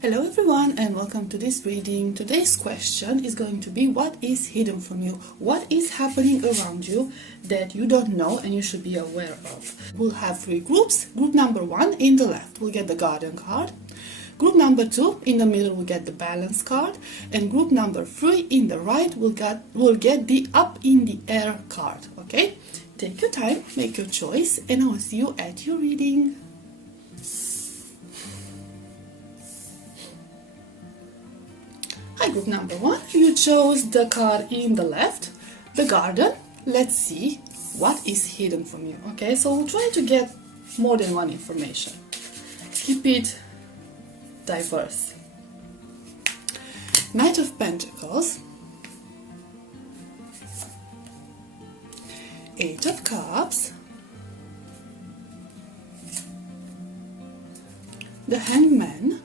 Hello everyone and welcome to this reading. Today's question is going to be what is hidden from you? What is happening around you that you don't know and you should be aware of? We'll have three groups. Group number one in the left will get the Guardian card. Group number two in the middle will get the Balance card. And group number three in the right will get the Up in the Air card. Okay? Take your time, make your choice, and I will see you at your reading. Hi, group number one. You chose the card in the left, the Garden. Let's see what is hidden from you. Okay, so we'll try to get more than one information. Keep it diverse. Knight of Pentacles, Eight of Cups, the Hangman,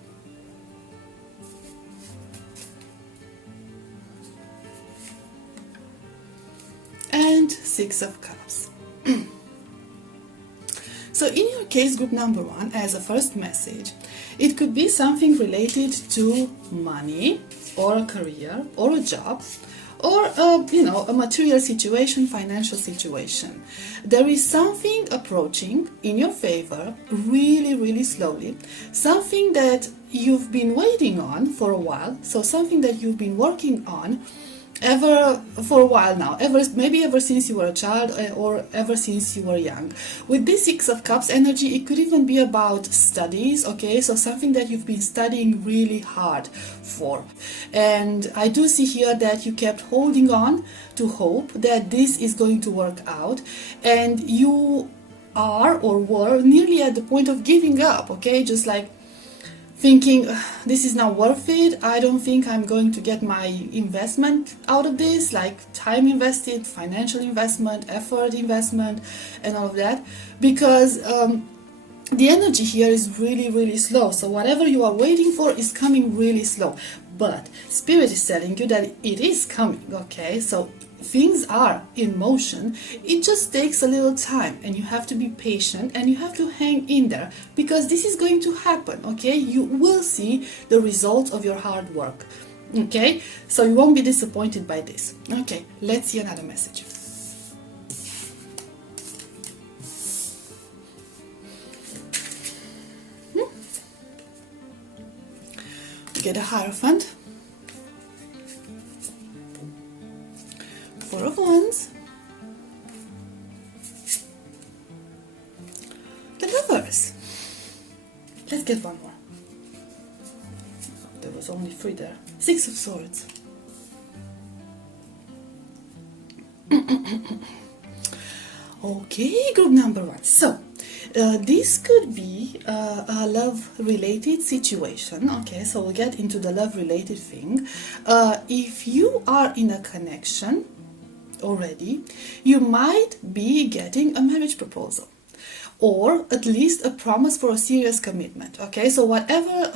and Six of Cups. So in your case, group number one, as a first message, it could be something related to money or a career or a job or a material situation, financial situation. There is something approaching in your favor really, really slowly, something that you've been waiting on for a while, so something that you've been working on for a while now, maybe ever since you were a child or ever since you were young. With this Six of Cups energy, it could even be about studies, okay, so something that you've been studying really hard for. And I do see here that you kept holding on to hope that this is going to work out, and you are or were nearly at the point of giving up, okay, just like thinking this is not worth it. I don't think I'm going to get my investment out of this, like time invested, financial investment, effort investment, and all of that, because the energy here is really, really slow. So whatever you are waiting for is coming really slow, but Spirit is telling you that it is coming, okay? So things are in motion. It just takes a little time, and you have to be patient and you have to hang in there, because this is going to happen, okay? You will see the results of your hard work, okay? So you won't be disappointed by this. Okay, let's see another message. Get a Hierophant, Four of Wands, the Lovers. Let's get one more. There was only three there. Six of Swords. Okay, group number one. So this could be a love-related situation, okay, so we'll get into the love-related thing. If you are in a connection already, you might be getting a marriage proposal, or at least a promise for a serious commitment, okay? So whatever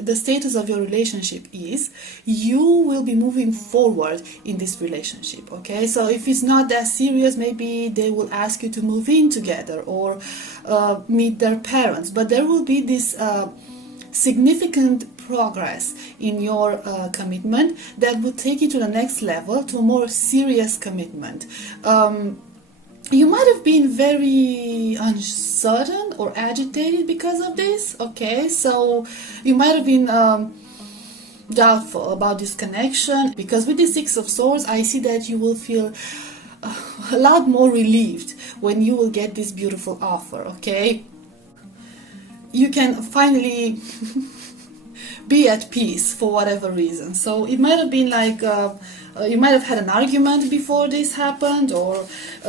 the status of your relationship is, you will be moving forward in this relationship, okay? So if it's not that serious, maybe they will ask you to move in together or meet their parents, but there will be this significant progress in your commitment that will take you to the next level, to a more serious commitment. You might have been very uncertain or agitated because of this, okay? So you might have been doubtful about this connection, because with the Six of Swords, I see that you will feel a lot more relieved when you will get this beautiful offer, okay? You can finally be at peace for whatever reason. So it might have been like you might have had an argument before this happened, or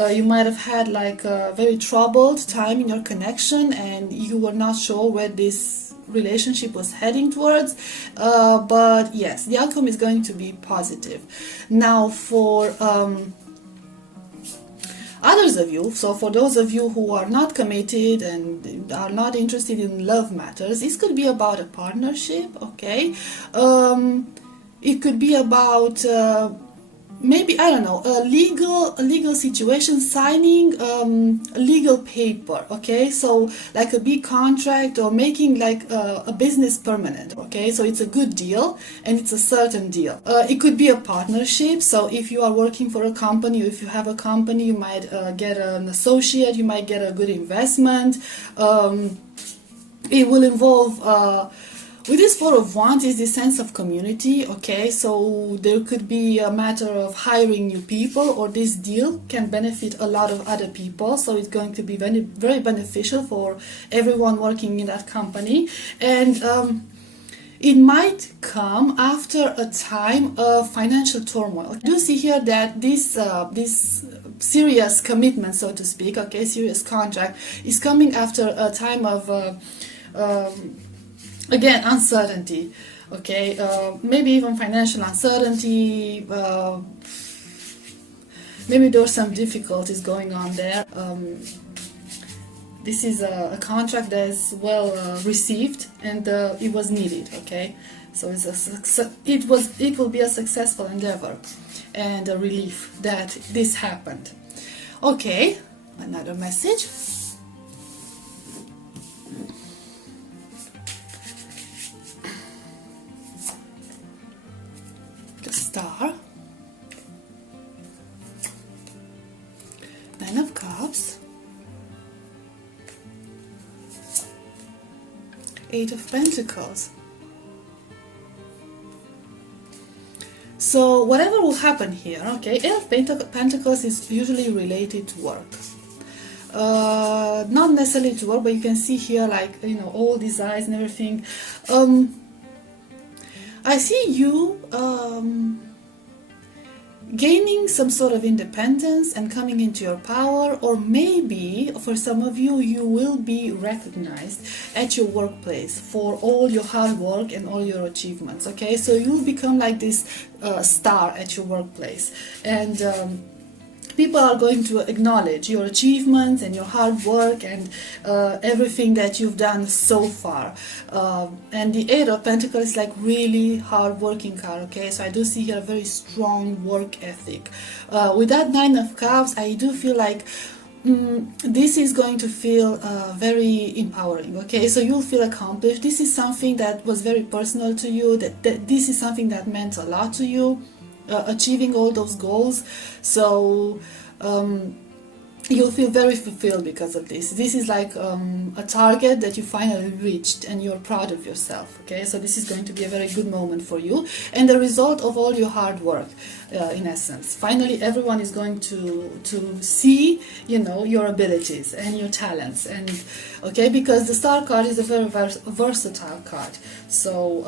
you might have had like a very troubled time in your connection and you were not sure where this relationship was heading towards, but yes, the outcome is going to be positive. Now for others of you, so for those of you who are not committed and are not interested in love matters, this could be about a partnership, okay? It could be about maybe, I don't know, a legal situation, signing a legal paper, okay? So like a big contract, or making like a business permanent, okay? So it's a good deal, and it's a certain deal. It could be a partnership. So if you are working for a company, or if you have a company, you might get an associate, you might get a good investment. It will involve with this Four of Wands is this sense of community, okay? So there could be a matter of hiring new people, or this deal can benefit a lot of other people. So it's going to be very, very beneficial for everyone working in that company. And it might come after a time of financial turmoil. I do see here that this serious commitment, so to speak, okay, serious contract, is coming after a time of again, uncertainty, okay, maybe even financial uncertainty, maybe there's some difficulties going on there. This is a contract that is well received, and it was needed, okay, so it will be a successful endeavor and a relief that this happened. Okay, another message. Star, Nine of Cups, Eight of Pentacles. So whatever will happen here, okay, Eight of Pentacles is usually related to work. Not necessarily to work, but you can see here, like, you know, all these eyes and everything. I see you gaining some sort of independence and coming into your power, or maybe for some of you, you will be recognized at your workplace for all your hard work and all your achievements, okay? So you'll become like this star at your workplace, and people are going to acknowledge your achievements and your hard work and everything that you've done so far. And the Eight of Pentacles is like really hard working card, okay? So I do see here a very strong work ethic. With that Nine of Cups, I do feel like this is going to feel very empowering, okay? So you'll feel accomplished. This is something that was very personal to you, that this is something that meant a lot to you. Achieving all those goals, so you'll feel very fulfilled because of this. This is like a target that you finally reached, and you're proud of yourself, okay? So this is going to be a very good moment for you, and the result of all your hard work, in essence. Finally, everyone is going to see, you know, your abilities and your talents, and okay, because the Star card is a very versatile card. So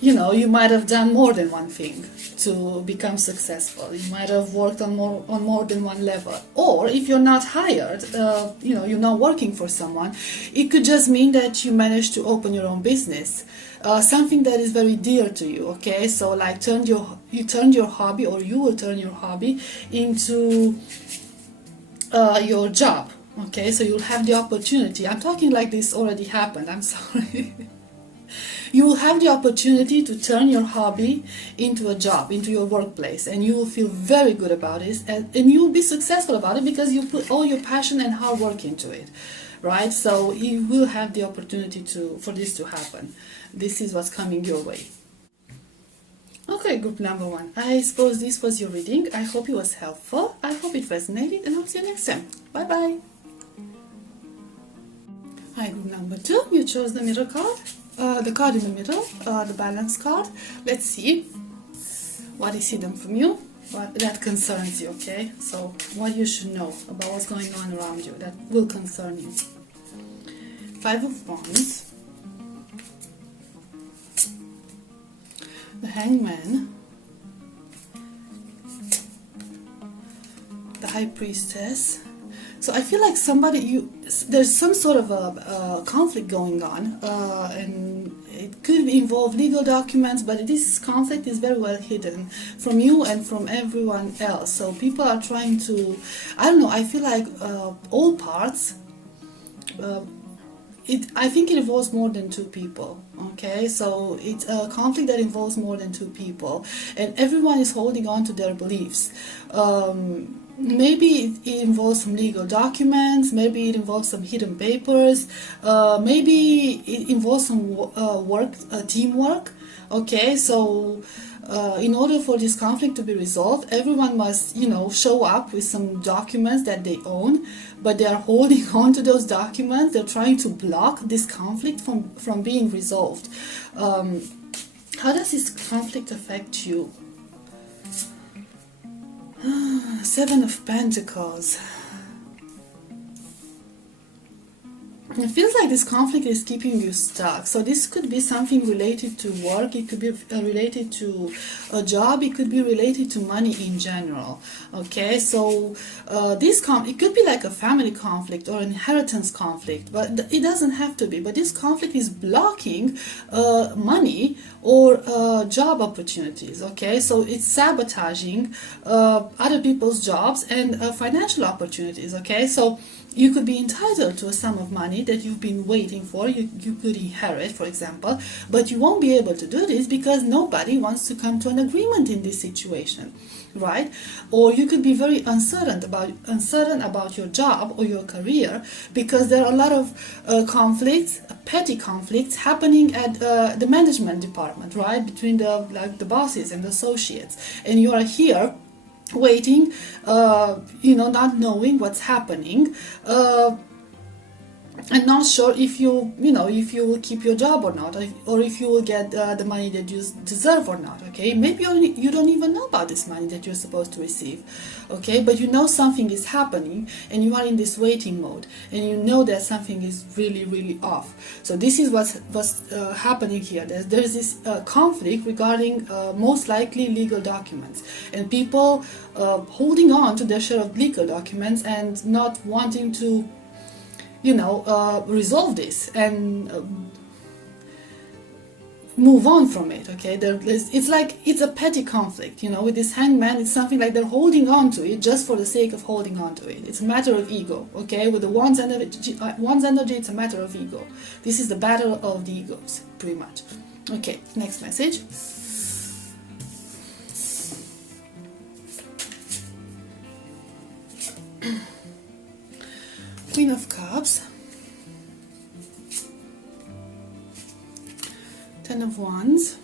you know, you might have done more than one thing to become successful. You might have worked on more than one level. Or if you're not hired, you know, you're not working for someone, it could just mean that you managed to open your own business, something that is very dear to you. Okay, so like you turned your hobby, or you will turn your hobby into your job. Okay, so you'll have the opportunity. I'm talking like this already happened. I'm sorry. You will have the opportunity to turn your hobby into a job, into your workplace, and you will feel very good about it, and you will be successful about it because you put all your passion and hard work into it, right? So you will have the opportunity for this to happen. This is what's coming your way. Okay, group number one. I suppose this was your reading. I hope it was helpful. I hope it resonated, and I'll see you next time. Bye bye. Hi, group number two. You chose the Mirror card. The card in the middle, the Balance card. Let's see what is hidden from you, what that concerns you, okay? So what you should know about what's going on around you that will concern you. Five of Wands, the Hangman, the High Priestess. So I feel like there's some sort of a conflict going on, and it could involve legal documents, but this conflict is very well hidden from you and from everyone else. So people are trying to, I don't know, I feel like all parts I think it involves more than two people. Okay, so it's a conflict that involves more than two people, and everyone is holding on to their beliefs. Maybe it involves some legal documents, maybe it involves some hidden papers, maybe it involves some teamwork. Okay, so in order for this conflict to be resolved, everyone must, show up with some documents that they own, but they are holding on to those documents. They're trying to block this conflict from being resolved. How does this conflict affect you? Seven of Pentacles. It feels like this conflict is keeping you stuck. So this could be something related to work, it could be related to a job, it could be related to money in general. Okay, so it could be like a family conflict or inheritance conflict, but it doesn't have to be. But this conflict is blocking money or job opportunities. Okay, so it's sabotaging other people's jobs and financial opportunities. Okay, so you could be entitled to a sum of money that you've been waiting for, you could inherit, for example, but you won't be able to do this because nobody wants to come to an agreement in this situation, right? Or you could be very uncertain about your job or your career because there are a lot of conflicts, petty conflicts happening at the management department, right? Between the bosses and the associates, and you are here waiting, not knowing what's happening, and not sure if if you will keep your job or not, or if you will get the money that you deserve or not. Okay, maybe you don't even know about this money that you're supposed to receive. Okay, but you know something is happening, and you are in this waiting mode, and you know that something is really, really off. So this is what's happening here. There's this conflict regarding most likely legal documents, and people holding on to their share of legal documents and not wanting to resolve this and move on from it. Okay, it's a petty conflict. With this hangman, it's something like they're holding on to it just for the sake of holding on to it. It's a matter of ego. Okay, with the wands energy, it's a matter of ego. This is the battle of the egos, pretty much. Okay, next message. Queen of Cups, Ten of Wands,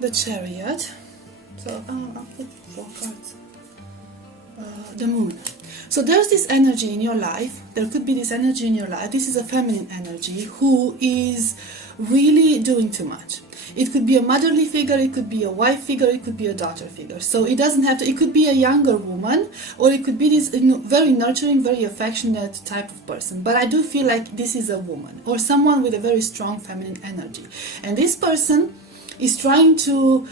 the Chariot. So I'll put 4 cards. The Moon. So there's this energy in your life. There could be this energy in your life. This is a feminine energy who is really doing too much. It could be a motherly figure, it could be a wife figure, it could be a daughter figure. So it doesn't have to, it could be a younger woman, or it could be this very nurturing, very affectionate type of person. But I do feel like this is a woman or someone with a very strong feminine energy. And this person is trying to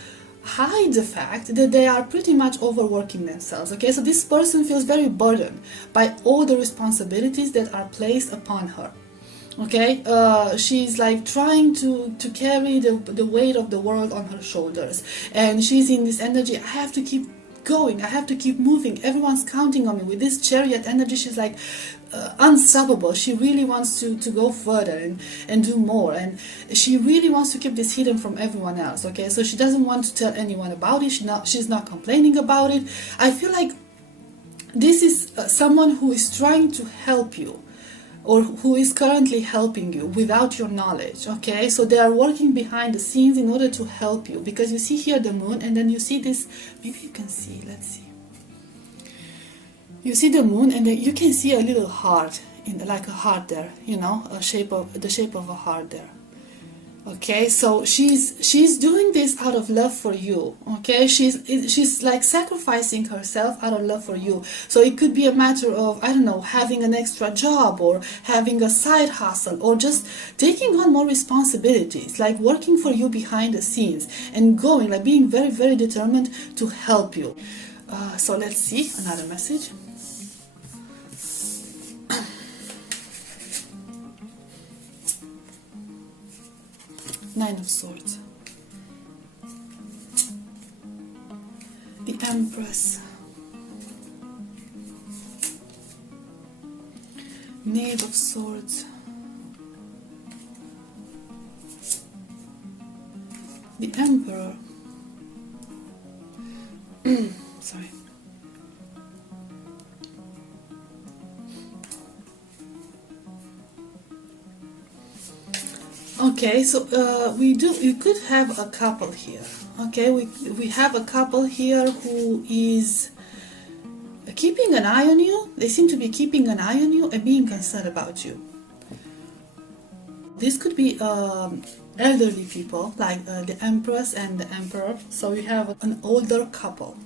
hide the fact that they are pretty much overworking themselves. Okay, so this person feels very burdened by all the responsibilities that are placed upon her. Okay, she's like trying to carry the weight of the world on her shoulders, and she's in this energy. I have to keep going, I have to keep moving, everyone's counting on me. With this Chariot energy, she's like unstoppable. She really wants to go further and do more, and she really wants to keep this hidden from everyone else. Okay, so she doesn't want to tell anyone about it. She's not complaining about it. I feel like this is someone who is trying to help you, or who is currently helping you without your knowledge. Okay, so they are working behind the scenes in order to help you, because you see here the Moon, and then you see this, maybe you can see, let's see, you see the Moon, and then you can see a little heart, like a heart there, the shape of a heart there. Okay, so she's doing this out of love for you. Okay, she's like sacrificing herself out of love for you. So it could be a matter of, I don't know, having an extra job, or having a side hustle, or just taking on more responsibilities, like working for you behind the scenes and going, like being very, very determined to help you. So let's see another message. Nine of Swords, the Empress, Knave of Swords, the Emperor, sorry, okay, so you could have a couple here, okay, we have a couple here who is keeping an eye on you. They seem to be keeping an eye on you and being concerned about you. This could be elderly people, like the Empress and the Emperor. So you have an older couple.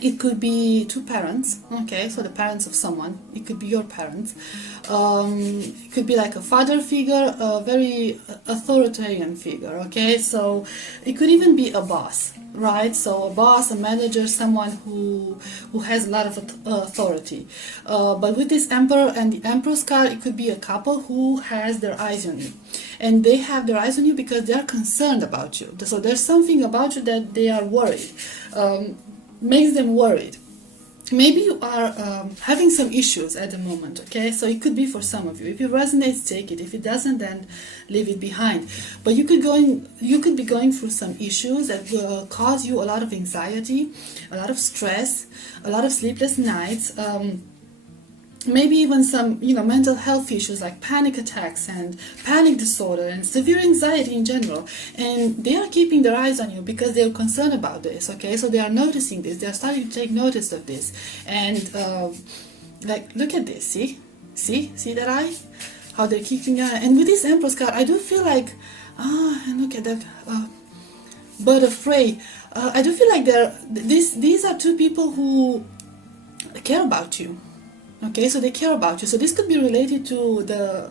It could be two parents, okay, so the parents of someone. It could be your parents. It could be like a father figure, a very authoritarian figure, okay, so it could even be a boss, right? So a boss, a manager, someone who has a lot of authority. But with this Emperor and the Empress card, it could be a couple who has their eyes on you. And they have their eyes on you because they are concerned about you. So there's something about you that they are worried. Makes them worried. Maybe you are having some issues at the moment, okay? So it could be for some of you. If it resonates, take it. If it doesn't, then leave it behind. But you could be going through some issues that will cause you a lot of anxiety, a lot of stress, a lot of sleepless nights. Maybe even some, mental health issues like panic attacks and panic disorder and severe anxiety in general. And they are keeping their eyes on you because they're concerned about this, okay? So they are noticing this. They are starting to take notice of this. And, look at this, see? See that eye? How they're keeping an eye. And with this Empress card, I do feel like, and look at that bird of prey. I do feel like these are two people who care about you. Okay, so they care about you. So this could be related to the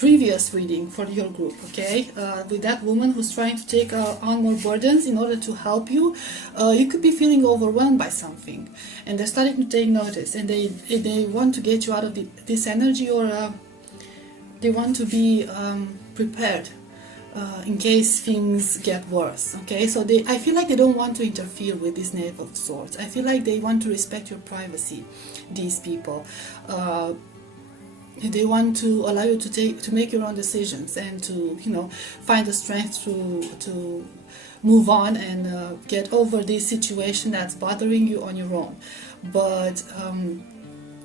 previous reading for your group, okay? With that woman who's trying to take on more burdens in order to help you. You could be feeling overwhelmed by something. And they're starting to take notice. And they want to get you out of this energy, or they want to be prepared. In case things get worse, okay? So I feel like they don't want to interfere with this Knave of Swords. I feel like they want to respect your privacy, these people. They want to allow you to make your own decisions and to, find the strength to move on and get over this situation that's bothering you on your own. But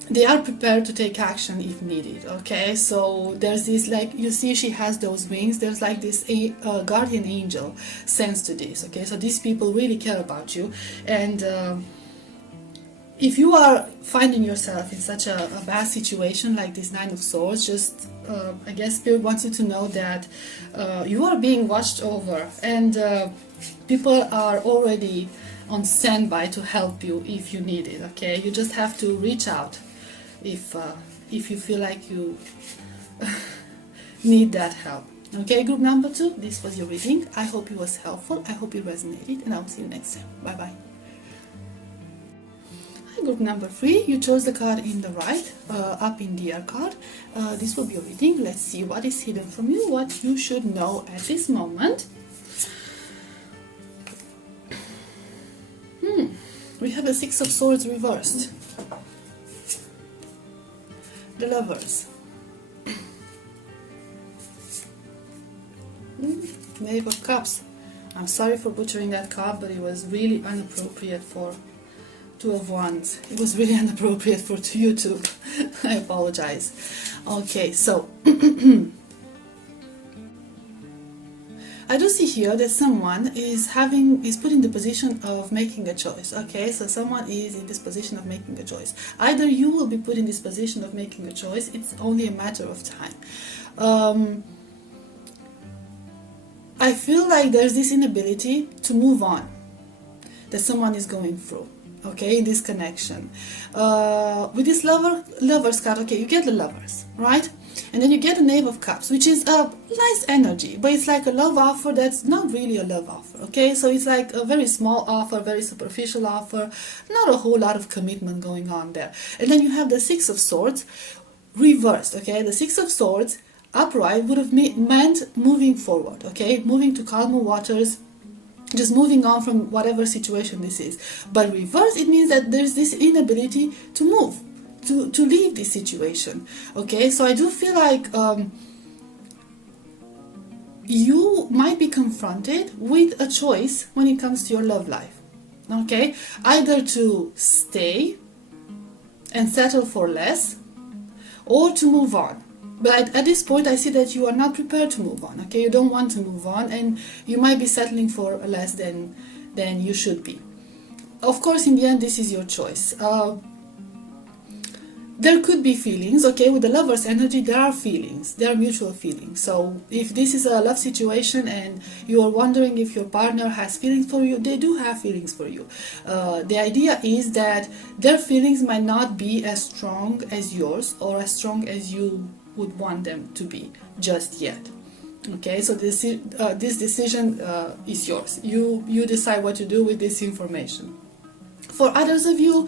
they are prepared to take action if needed, okay? So there's this, like, you see she has those wings. There's like this guardian angel sense to this, okay? So these people really care about you. And if you are finding yourself in such a bad situation like this Nine of Swords, just, I guess Spirit wants you to know that you are being watched over. And people are already on standby to help you if you need it, okay? You just have to reach out if you feel like you need that help. Okay, group number 2, this was your reading. I hope it was helpful. I hope it resonated, and I'll see you next time. Bye bye. Hi, group number 3, you chose the card in the right, up in the air card. This will be your reading. Let's see what is hidden from you, what you should know at this moment. We have the Six of Swords reversed. The Lovers. Knave of Cups. I'm sorry for butchering that card, but it was really inappropriate for Two of Wands. It was really inappropriate for YouTube. I apologize. Okay, so I do see here that someone is put in the position of making a choice. Okay, so someone is in this position of making a choice. Either you will be put in this position of making a choice. It's only a matter of time. I feel like there's this inability to move on that someone is going through. Okay, in this connection. With this lovers card, okay, you get the Lovers, right? And then you get the Knave of Cups, which is a nice energy, but it's like a love offer that's not really a love offer, okay? So it's like a very small offer, very superficial offer, not a whole lot of commitment going on there. And then you have the Six of Swords reversed, okay? The Six of Swords upright would have meant moving forward, okay? Moving to calmer waters, just moving on from whatever situation this is. But reverse, it means that there's this inability to move, to leave this situation. Okay, so I do feel like you might be confronted with a choice when it comes to your love life. Okay, either to stay and settle for less, or to move on. But at this point, I see that you are not prepared to move on. Okay, you don't want to move on, and you might be settling for less than you should be. Of course, in the end, this is your choice. There could be feelings, okay, with the lover's energy, there are feelings, there are mutual feelings. So if this is a love situation and you are wondering if your partner has feelings for you, they do have feelings for you. The idea is that their feelings might not be as strong as yours or as strong as you would want them to be just yet. Okay, so this decision is yours. You decide what to do with this information. For others of you,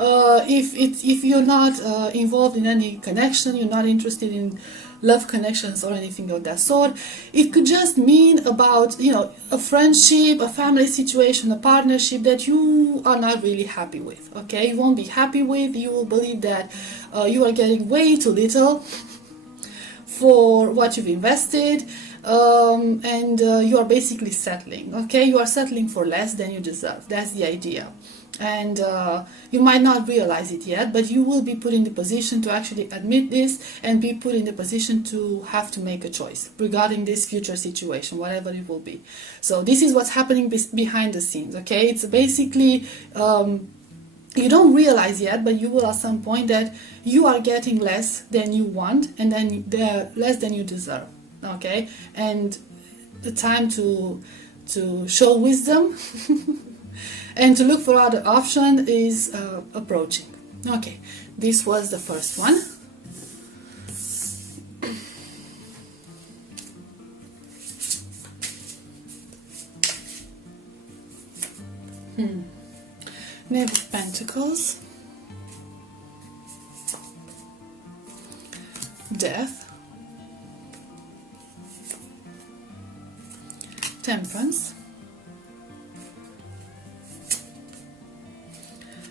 if you're not involved in any connection, you're not interested in love connections or anything of that sort, it could just mean about, you know, a friendship, a family situation, a partnership that you are not really happy with. Okay, you won't be happy with. You will believe that you are getting way too little for what you've invested, and you are basically settling. Okay, you are settling for less than you deserve. That's the idea. And you might not realize it yet, but you will be put in the position to actually admit this and be put in the position to have to make a choice regarding this future situation, whatever it will be. So this is what's happening behind the scenes. Okay, it's basically you don't realize yet, but you will at some point, that you are getting less than you want, and then less than you deserve. Okay, and the time to show wisdom and to look for other option is approaching. Okay, this was the first one. Knave of Pentacles, Death, Temperance,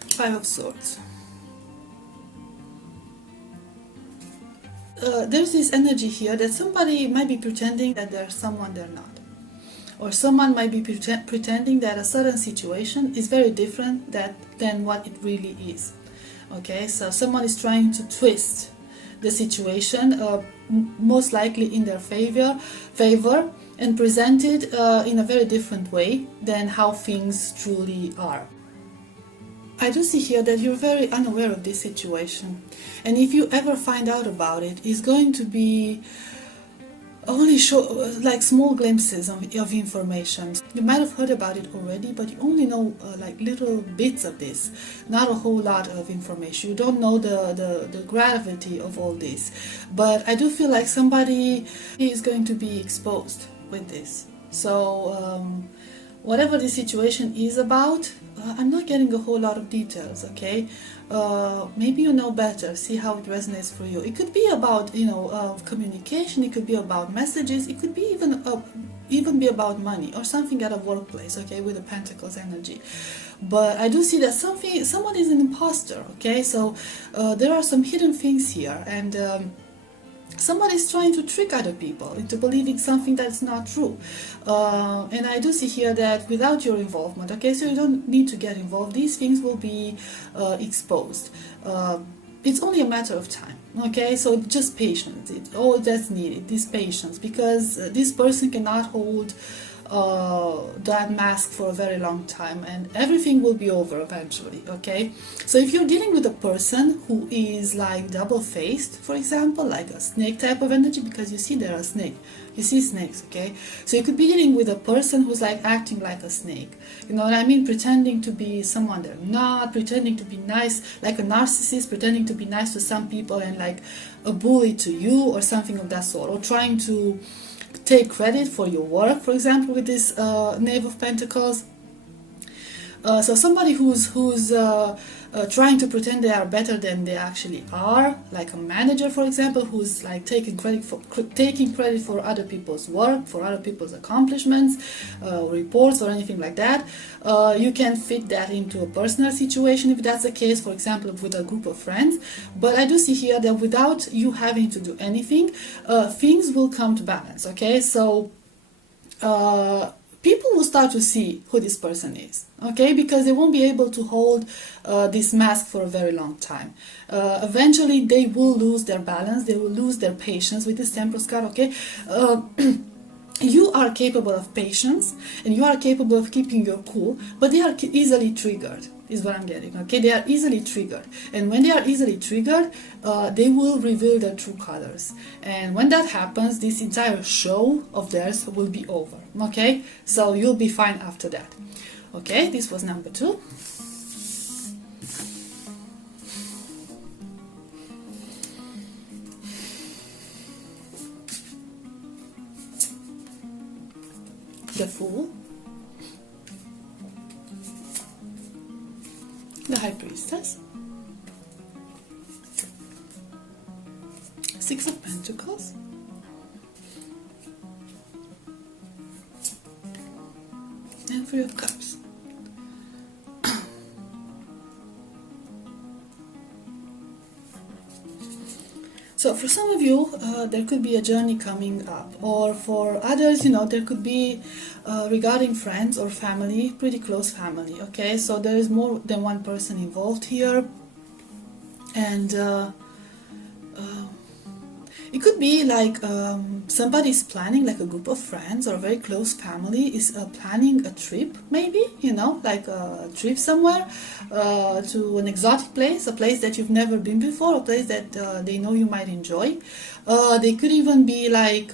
Five of Swords. There's this energy here that somebody might be pretending that there's someone they're not. Or someone might be pretending that a certain situation is very different than what it really is. Okay, so someone is trying to twist the situation, most likely in their favor, and present it in a very different way than how things truly are. I do see here that you're very unaware of this situation, and if you ever find out about it, it's going to be only like small glimpses of information. You might have heard about it already, but you only know like little bits of this, not a whole lot of information. You don't know the gravity of all this, but I do feel like somebody is going to be exposed with this. So whatever the situation is about, I'm not getting a whole lot of details, okay? Maybe you know better, see how it resonates for you. It could be about, you know, communication, it could be about messages, it could be even be about money or something at a workplace, okay, with the Pentacles energy. But I do see that someone is an imposter, okay? So there are some hidden things here, and someone is trying to trick other people into believing something that's not true. And I do see here that without your involvement, okay, so you don't need to get involved, these things will be exposed. It's only a matter of time, okay? So just patience, all that's needed, this patience, because this person cannot hold that mask for a very long time, and everything will be over eventually, okay? So if you're dealing with a person who is like double-faced, for example, like a snake type of energy, because you see they're a snake, you see snakes, okay? So you could be dealing with a person who's like acting like a snake, you know what I mean? Pretending to be someone they're not, pretending to be nice, like a narcissist, pretending to be nice to some people and like a bully to you or something of that sort, or trying to take credit for your work, for example, with this Knave of Pentacles. So somebody who's trying to pretend they are better than they actually are, like a manager, for example, who's like taking credit for other people's work, for other people's accomplishments, reports or anything like that. You can fit that into a personal situation if that's the case, for example, with a group of friends. But I do see here that without you having to do anything, things will come to balance. Okay, so people will start to see who this person is, okay, because they won't be able to hold this mask for a very long time. Eventually they will lose their balance, they will lose their patience with this Temperance card, okay. You are capable of patience and you are capable of keeping your cool, but they are easily triggered, is what I'm getting, okay. They are easily triggered, and when they are easily triggered, they will reveal their true colors, and when that happens, this entire show of theirs will be over, okay. So you'll be fine after that. Okay, this was number 2. The Fool, the High Priestess, 6 of Pentacles, and 3 of Cups. So for some of you, there could be a journey coming up, or for others, you know, there could be regarding friends or family, pretty close family, okay? So there is more than one person involved here, and it could be like somebody's planning, like a group of friends or a very close family is planning a trip, maybe, you know, like a trip somewhere to an exotic place, a place that you've never been before, a place that they know you might enjoy. They could even be like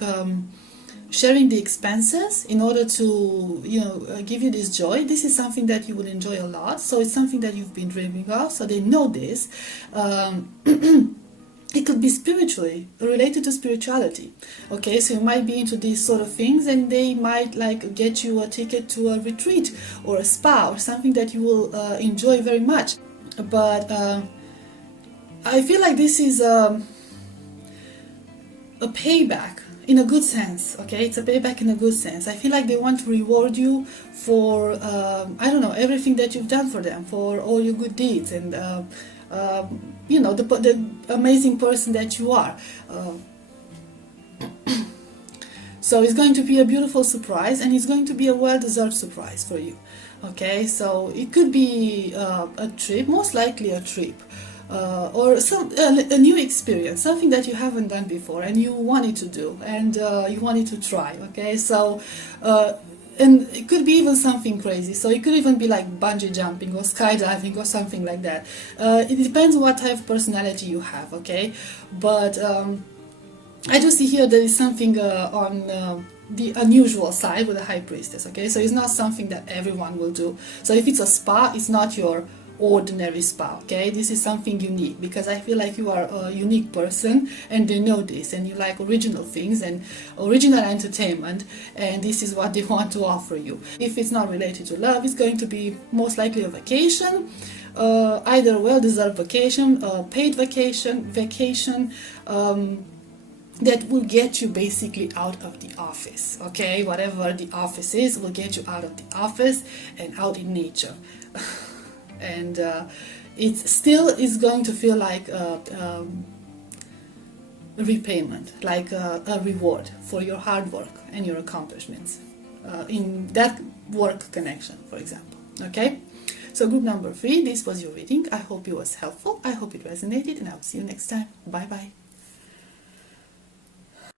sharing the expenses in order to, you know, give you this joy. This is something that you will enjoy a lot, so it's something that you've been dreaming of, so they know this. It could be spiritually related to spirituality, okay, so you might be into these sort of things, and they might like get you a ticket to a retreat or a spa or something that you will enjoy very much. But I feel like this is a payback in a good sense, okay, it's a payback in a good sense. I feel like they want to reward you for I don't know, everything that you've done for them, for all your good deeds, and you know, the amazing person that you are. So it's going to be a beautiful surprise, and it's going to be a well-deserved surprise for you, okay. So it could be a trip, most likely a trip, or a new experience, something that you haven't done before and you wanted to do, and you wanted to try, okay. So and it could be even something crazy, so it could even be like bungee jumping or skydiving or something like that. It depends what type of personality you have, okay. But I do see here there is something on the unusual side with the High Priestess, okay. So it's not something that everyone will do. So if it's a spa, it's not your ordinary spa, okay. This is something unique, because I feel like you are a unique person and they know this, and you like original things and original entertainment, and this is what they want to offer you. If it's not related to love, it's going to be most likely a vacation, either well-deserved vacation, paid vacation that will get you basically out of the office, okay. Whatever the office is will get you out of the office and out in nature. And it still is going to feel like a repayment, like a reward for your hard work and your accomplishments in that work connection, for example, okay. So group number 3, this was your reading. I hope it was helpful, I hope it resonated, and I'll see you next time. Bye bye.